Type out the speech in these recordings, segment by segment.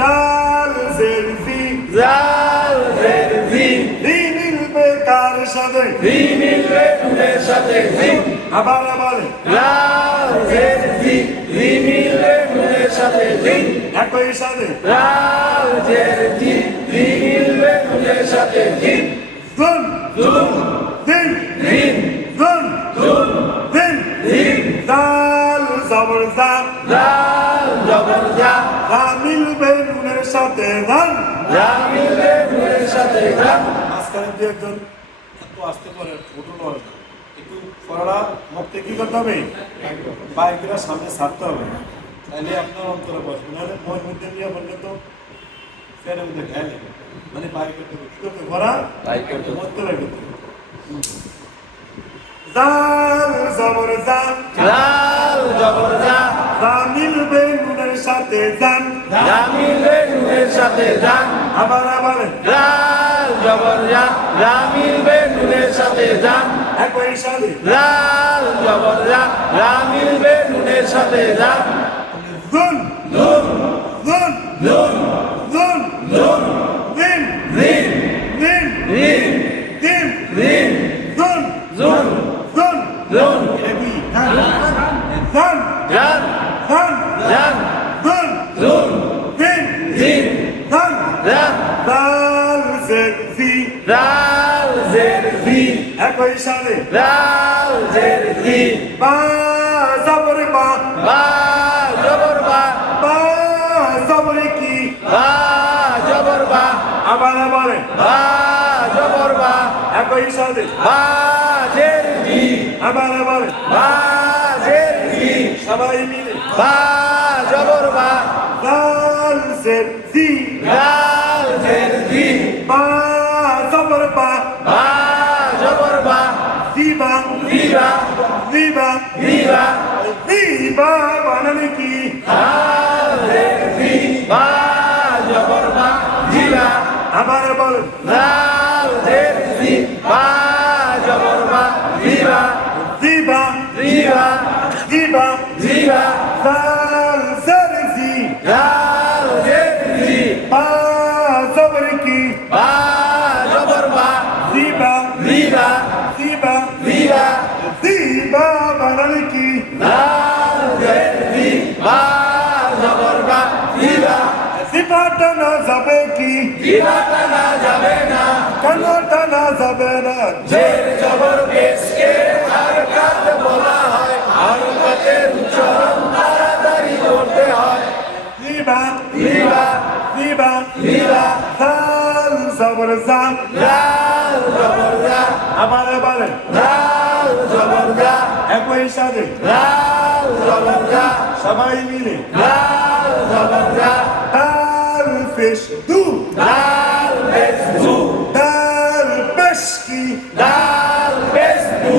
দাল জের জি জাল জের জি রি মিলবে কার সাথে রি মিলবে নুনের সাথে জি আবার বলে লাল জের জি রি মিলবে নুনের সাথে জি একই সাথে লাল জের জি রি মিলবে নুনের সাথে জি জুন জুন দিন দিন জুন জুন দিন দিন দাল জবর জা জাল জবর জা রা মিলবে নুনের সাথে ধান যা মিলবে নুনের সাথে গান মাঝখানে দু একজন এত আসতে পারে ফটো লড় একটু পড়া মুখতে কি করতে হবে বাইকটা সামনে ছাড়তে হবে তাহলে আপনার অন্তরে বসবে নাহলে মন মধ্যে নিয়ে বললে তো ফেরে মধ্যে খেয়ালে মানে বাইক করতে হবে কি করতে ভরা বাইক করতে মধ্যে রাখতে জাল জবর জা লাল জবর জা রা মিলবে নুনের সাথে জান যা মিলবে নুনের সাথে গান আবার লাল জবর জা যা মিলবে নুনের সাথে গান একই সাথে লাল জবর জা যা মিলবে নুনের সাথে গান জুন নুন জুন নুন জুন নুন দিন দিন দিন দিন দিন দিন জুন জুন জুন জুন এটা কি ধান ধান জান ধান জান জুন জুন দিন দিন ধান জান দাল জের জি লাল জের জি একই সাথে লাল জের জি বা জবর বা বা জবর বা বা জবর কি বা জবর বা আবার বা জবর বা একই সাথে বা জের জি আবার বা জের জি সবাই মিলে বা জবর বা দাল জের জি লাল জের জি বা জবর বা বা জবর বা দিবা দিবা দিবা দিবা দিবা বানানে কি লাল জের জি বা জবর বা দিবা আবার বলেন লাল জের জি বা জবর বা দিবা দিবা দিবা দিবা দিবা দাল জের জি লাল জের জি বা জবর কি বা জবর বা দিবা দিবা দিবা দিবা দিবা বানানে কি লাল জের জি বা জবর বা দিবা দিবা টানা যাবে কি দিবা টানা যাবে না কেন টানা যাবে না জের জবর পেশকে হারকাত বলা হয় হারকাতের উচ্চারণ তাড়াতাড়ি করতে হয় দিবা দিবা দিবা দিবা দাল জবর জা লাল জবর জা আবার বলেন লাল জবর জা একই সাথে লাল জবর জা সবাই মিলে লাল জবর জা দাল ফিশ দু লাল বেসু দাল পেশ কি লাল বেসু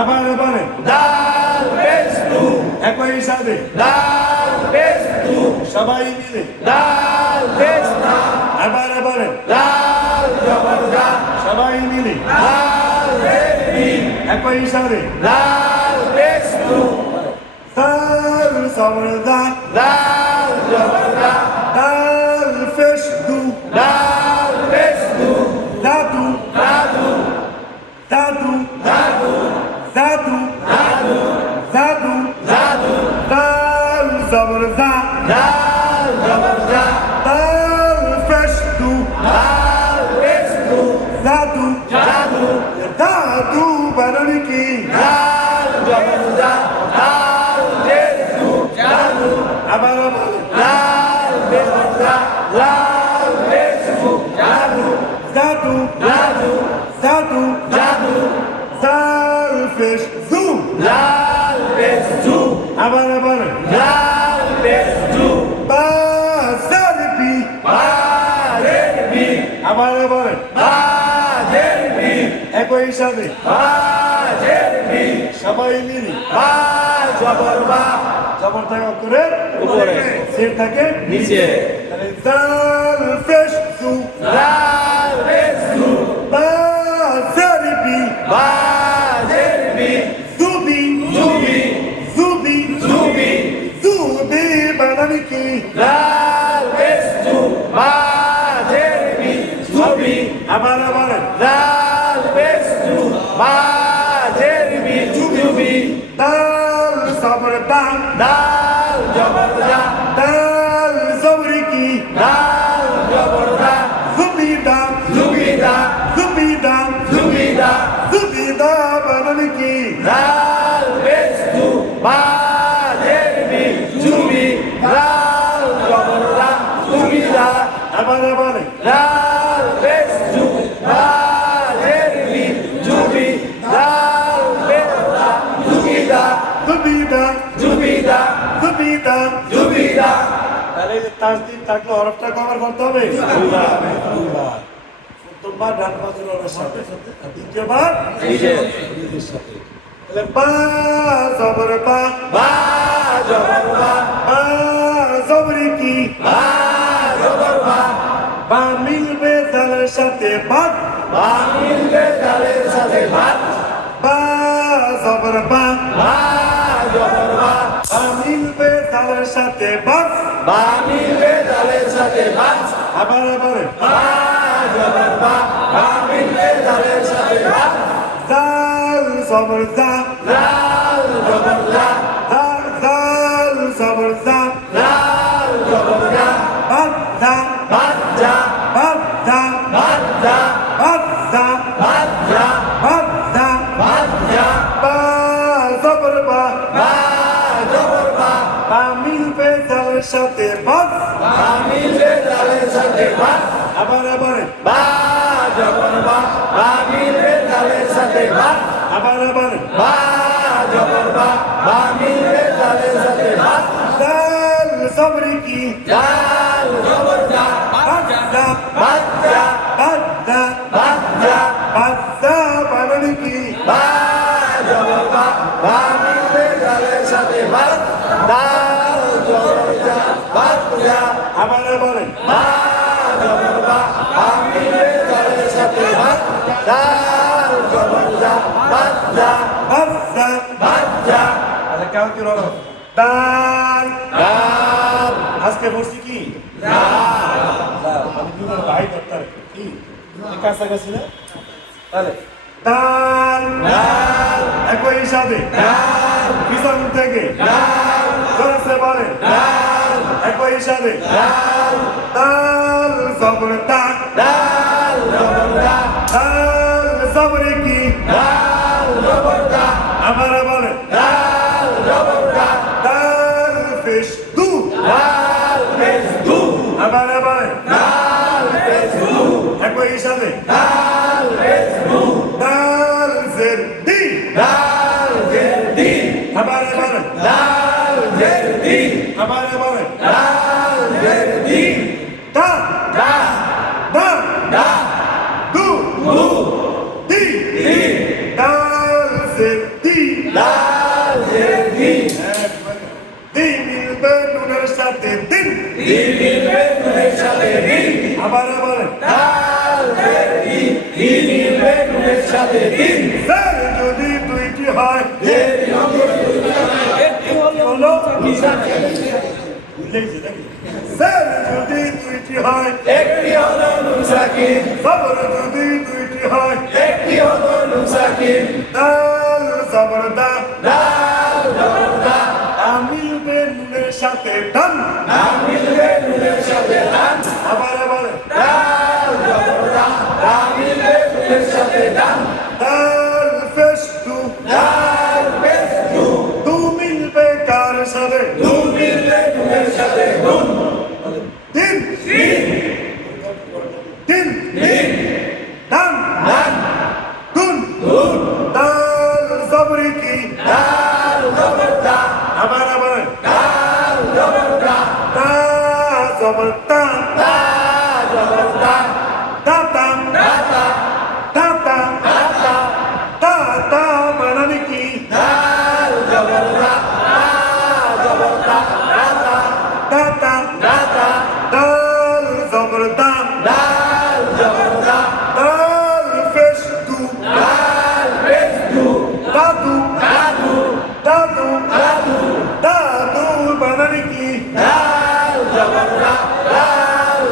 আবার বলেন লাল বেসু একই সাথে লাল বেসু সবাই মিলে লাল বেসনা আবার বলেন লাল জবর জা সবাই মিলে লাল বেসি একই সাথে লাল বেসু দাল জবর জা লাল জবর জা দাল ফিশ দু লাল বেসু দাদু দাদু দাদু দাদু দাদু দাদু দাদু দাদু দাল জবর জা লাল জবর জা দাল ফিশ দু লাল বেসু দাদু দাদু দাদু বানানে কি লাল জবর জা লাল বেসু দাদু আবার বলেন লাল জবর জা লাল বেসু দাদু দাদু দাদু দাদু দাদু দাল ফিশ দু লাল বেসু আবার বলেন লাল বেসু বা জারবি বাজের বি আবার বলেন বাজের বি একই সাথে বাজের বি সবাই মিলে বা জবর বা জবর থাকে করে উপরে। সির থাকে নিচে তাহলে দাল ফিশ দু লাল বেসু বা জারবি বাজের বি জুবি জুবি জুবি জুবি জুবি বানানে কি লাল বেসু আবার বলেন দাল পেস্তু বাজের বি জুবি দাল সবর দাম দাল জবরদা দাল সবরি কি দাল জবরদা জুবিদা জুবিদা জুবিদা জুবিদা জুবিদা বানান কি দাল পেস্তু বাজের বি জুবি দাল জবরদা জুবিদা আবার বলেন দাল পেস্তু বাজের বি জুবি দাল পেস্তু জুবিদা জুবিদা জুবিদা জুবিদা জুবিদা তাহলে এই যে তাসদিদ থাকলে হরফটা কভার করতে হবে দুইবার প্রথমবার ডান পাশের হরফের সাথে আর দ্বিতীয়বার নিজের সাথে তাহলে বা জবর বা বা জবরদা বা জবরি কি বা জবরদা বা মিলবে দালের সাথে বাদ বা মিলবে দালের সাথে ভাত বা জবর বা বা জবরদা বা মিলবে দালের সাথে বাদ বা মিলবে দালের সাথে ভাত আবার বা জবরদা বা মিলবে দালের সাথে ভাত জাল জবর জা লাল জবরদা জাল জবর জা লাল জবরদা বাদ জা বাজ্জা বাদ জা বাজ্জা বাদ জা বাজ্জা বাদ জা বাজ্জা বা জবর বা বা জবরদা বা মিলবে দালের সাথে বাদ বা মিলবে দালের সাথে ভাত আবার বা জবরদা বা মিলবে দালের সাথে ভাত আবার বা জবরদা বা মিলবে দালের সাথে ভাত জাল জবরি কি দাল জবরদা বাদ জা বাজ্জা বাদ জা বাজ্জা বাদ জা বানান কি বা জবরদা বা মিলবে দালের সাথে ভাত দাল জবরদা বাজ্জা আবার বা জবরদা বা মিলবে দালের সাথে ভাত দাল জবরদা বাজ্জা বাদ জা বাজ্জা তাহলে কেমন কি হলো দাল দাল আজকে বসছি কি আমি দুজন ভাই দরকার কি কাছাকাছি না তাহলে দাল দাল একই সাথে দাল পিছন থেকে দাল জোরসে বলেন দাল একই সাথে দাল দাল জবর দা দাল জবরদা দাল জবরে কি দাল জবরদা আবার বলেন দাল জবরদা দাল ফিশ দু দাল পেস্তু আবার বলেন দাল পেস্তু একই সাথে দাল পেস্তু দাল জের দি দাল জেরদি আবার বলেন দাল জেরদি আবার বলেন দাল জেরদি দা দা দা দা দু দু দি দি দাল জের দি দাল জেরদি দি মিলবে নুনের সাথে দিন দি মিলবে নুনের সাথে দিন আবার বলেন দাল জেরদি দি মিলবে নুনের সাথে দিন স্যার যদি দুইটি হয় জেরদি হলো স্যার যদি দুইটি হয় একটি হলো নুন সাকিন সবর যদি দুইটি হয় একটি হলো নুন সাকিন দাল সবর দা দাল জবরদা মিলবে নুনের সাথে ডান না মিলবে নুনের সাথে দান আবার বলেন দাল জবরদা না মিলবে নুনের সাথে দান দাল ফেস টু দাল পেস্তু দু মিলবে কার সাথে দু মিলবে নুনের সাথে নুন দিন দিন দিন দিন ডান দান দুন দুন দাল সবরি কি দাল জবরদা আবার বলেন দাল জবরদা দা সবর তা দা জবরদা দাতা দাতা দাতা দাতা দাতা বানান কি দাল জবরদা দা জবরদা দাতা দাতা দাতা দাল সবর দা দাল জবরদা দাল ফেস টু দাল পেস্তু দাদু দাদু দাদু দাদু দাদু বানান কি দাল জবরদা দাল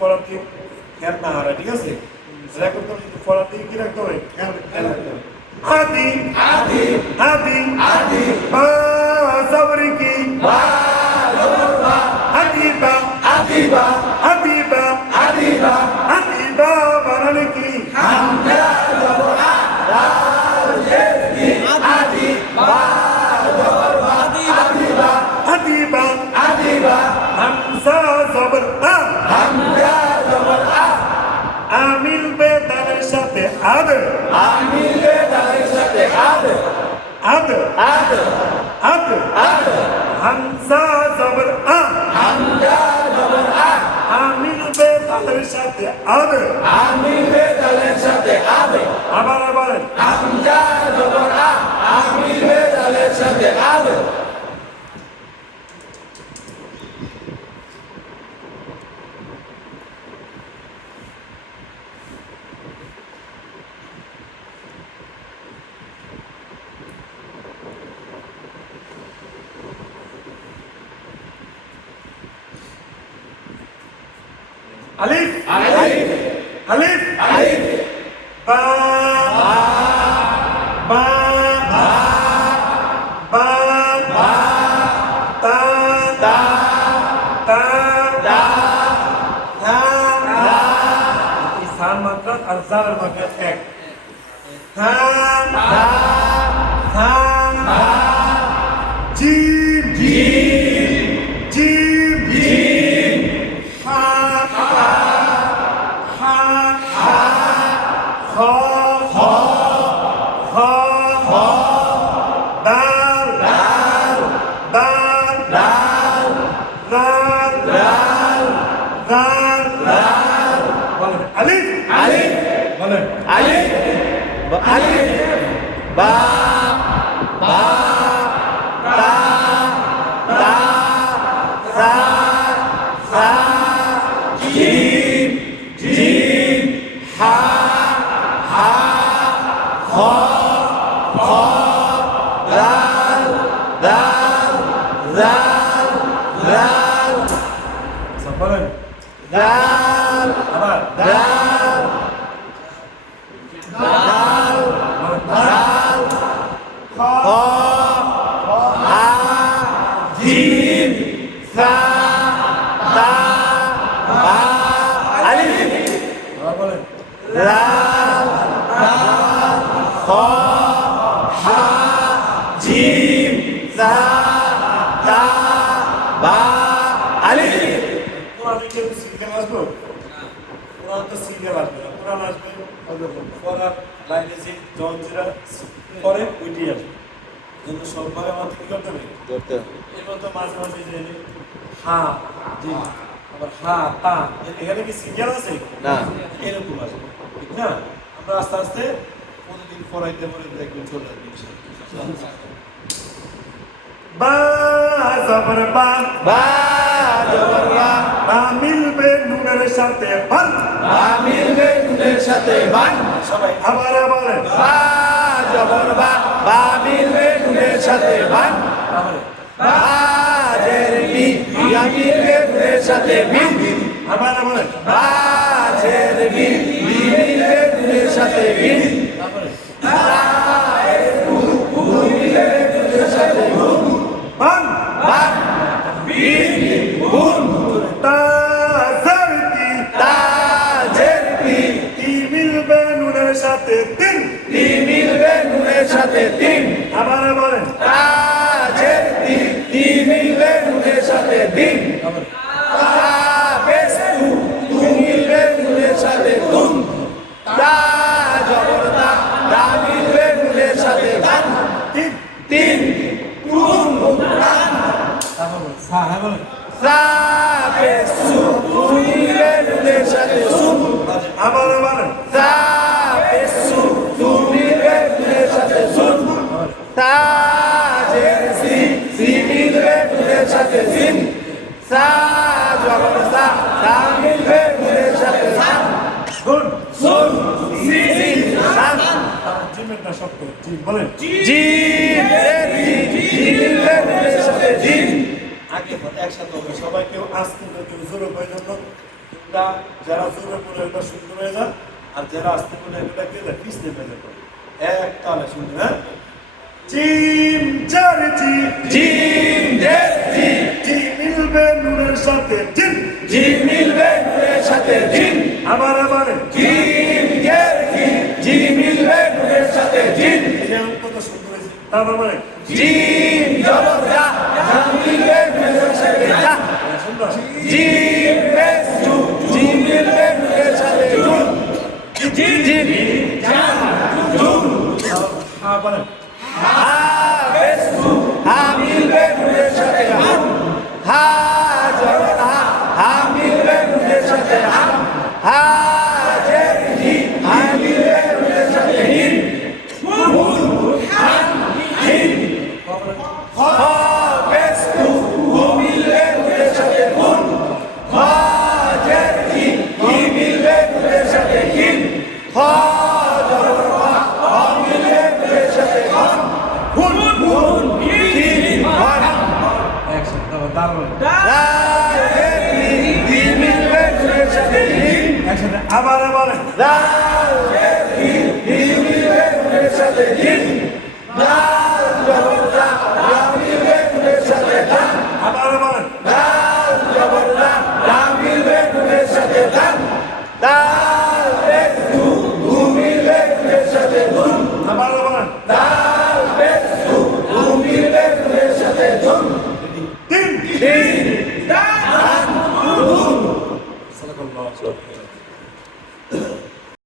ফরাতে খেয়াল না হারায়, ঠিক আছে? রেকর্ড করতে কিন্তু ফরাতে কি রাখতে হবে? খেয়াল রাখতে হবে। আদি আদি আদি আদি বা সবরি কি বা জবরবা আদিবা আদিবা আদিবা আদিবা আদিবা বানালে কি হামজা জবর আ দাল জের কি আদিবা জবরবা আদিবা আদিবা আদিবা হামজা জবর আ হামজা জবর আ আমিল বেদানের সাথে আদ আমিল বেদানের সাথে আদ আদ আদ আদ আদ হামজা জবর আ হামজা জবর আ আমিল বেদানের সাথে আদ আমিল বেদানের সাথে আদ আবার হামজা জবর আ আমিল বেদানের সাথে আদ Alif, alif, alif, alif, ba, ba, ba, ba, ba, ta, ta, ta, ta, ta, ta. Isan makrat, arzal makrat ek. Ta, ta, ta, ta. Jim, jim, jim, jim. Ha, ha. Alif, alif, alif, alif, ba, ba, ta, ta, sa, sa, jim, jim, ha, ha, kha, kha, dal, dal, dal, dal. Sabaran. Dal, dal, dal, dal, kha, ha, jim, sa, ta, ba, alif. Dal, dal, kha, ha, jim, sa, ta, ba, alif. Kur'an'ı kendi silgemez bu. Kur'an'da silgemez bu. Kur'an açmayı পড়ার লাইনে যে জঞ্জিরা পরে ওইটি আসবে কিন্তু সবভাবে আমাদের কি করতে হবে এবার তো মাঝে মাঝে যে হা জি আবার হা তা এখানে কি সিঙ্গেল আছে না এরকম আছে ঠিক না আমরা আস্তে আস্তে প্রতিদিন পড়াইতে দেখবেন চলে আসবে বা জবর বা বা জবর বা বা মিলবে নুনের সাথে বান বা মিলবে নুনের সাথে বান সবাই আবার বা জবর বা বা মিলবে নুনের সাথে বান বা জের বি ইয়া মিলবে নুনের সাথে বিন আবার বা জের বি মিলবে নুনের সাথে বিন Ban, ban, bin, bun, ta, zarti, ta, jerti, timil benuner সাথে তিন, timil benuner সাথে তিন, আবার বলেন, ta, jerti, timil benuner সাথে তিন, ta, bestu, timil benuner সাথে তুম, ta, জবরদা, দামিল বেনুনের সাথে দান, তিন, তিন, Sabesu, tumilenuner sathé sum. Abar Sabesu, tumilenuner sathé sum. Tajersi, similenuner sathé sim. Sa jabarsa, tamilenuner sathé sam. Good. Sun, sin, sam. Jimer na shobdo. Jim bolen. Jim, জিমের সাথে gym আগে একসাথে হবে সবাই কেউ আসতে কেউ জোরে হয়ে যেত সুরটা যারা জোরে পড়ে ওটা সুন্দর হয়ে যায়, আর যারা আস্তে পড়ে ওটা কে যায় পিছনে পেয়ে যায়। এক তালে শুনবে, হ্যাঁ? জিম জার জি, জিম জের জি, জি মিলবে নুনের সাথে জিম, জি মিলবে নূরের সাথে জিন। আবার আবার জিম জের জি, জি মিলবে নূরের সাথে জিন। যেমন কত সুন্দর হয়েছে। তারপর মানে জিম জবর জা, জা মিলবে নূরের সাথে জা। সুন্দর। জিম পেশ জু, জি মিলবে নূরের সাথে জুন। জি জি জা জুন। আবার হা পেশ জু, হা মিলবে নূরের সাথে হা। হা জবর হা, হা মিলবে নূরের সাথে হা। হা জের জি, হা মিলবে নূরের সাথে হিন। হ পেশ জু, হু মিলবে নূরের সাথে হুন। হ জের জি, হি মিলবে নূরের সাথে হিন। হ জবর হা, হ মিলবে নূরের সাথে হন। হুন হুন হিন হন। একসাথে তারপর লা জের জি, হি মিলবে নূরের সাথে হিন। একসাথে আবার আবার লা জের জি, হি মিলবে নূরের সাথে হিন। লা জবর লা, লা মিলবে নূরের সাথে লা। আবার আবার লাল জবর লা, লা মিলবে নূরের সাথে লাল। লাল পেশ জু, হু মিলবে নূরের সাথে ধুন। আবার আবার লাল পেশ জু, হু মিলবে নূরের সাথে ধুন। তিন তিন, দান, ধুন। সালাকাল্লাহু আলাইহি ওয়া সাল্লাম।